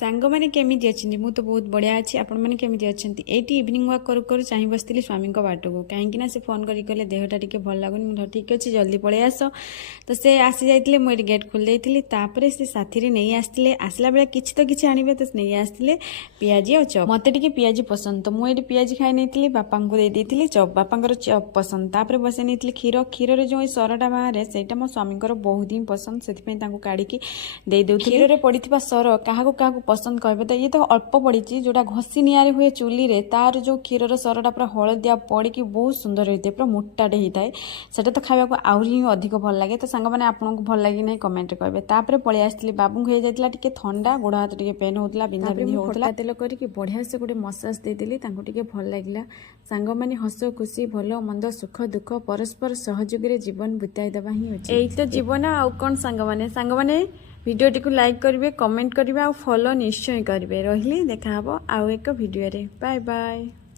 सांग मैंने केमी अच्छी मु तो बहुत बढ़िया अच्छी आपण मैंने केमी अच्छा ये इवनिंग वाक करू करू चाह बसती स्वामी बाट को कहीं से फोन करें देहटा टी भल लगुनि ठीक अच्छे जल्दी पलि आस तो से आसी जाते मुझे गेट खोल देती से साथी नहीं आसते आसला बेले किसी तो किसी आने तो नहीं आसते पियाजी और चप मत टे पियाजी पसंद तो मुझे पियाजी खाई नहीं बापा को देती चप बापा चप पसंद तापर बसई नहीं क्षीर क्षीर जो सरटा बाहर से मो स्वामी बहुत ही पसंद से काढ़ी दे दे क्षीर पड़ी सर क्या पसंद कहे तो ये तो अल्प पड़ी जोटा घसी निआरे हुए चुली रे तार जो क्षीर सरटा पूरा हलदिया पड़ी बहुत सुंदर होता है पूरा मोटाटे होता है सेटा तो खावा आहरी अधिक भल लगे तो सांग मैंने आपको भल लगे ना कमेंट करेंगे तापर पलि आसती बाबू हो जाता टे ठंडा गोड़ हाथ टे पेन होता बिंधा बिंधी होता तेल करके बढ़िया से गोटे मसाज देदेली टे भल लगे सांग मैंने हस खुशी भल मंद सुख दुख परस्पर सहयोगी जीवन बिताई देवा ही यही तो जीवन आउ कौन सांग मैंने भिडियो को लाइक करेंगे कमेंट करेंगे और फॉलो निश्चय करेंगे रही देखा आउ एक भिडियो रे बाय बाय।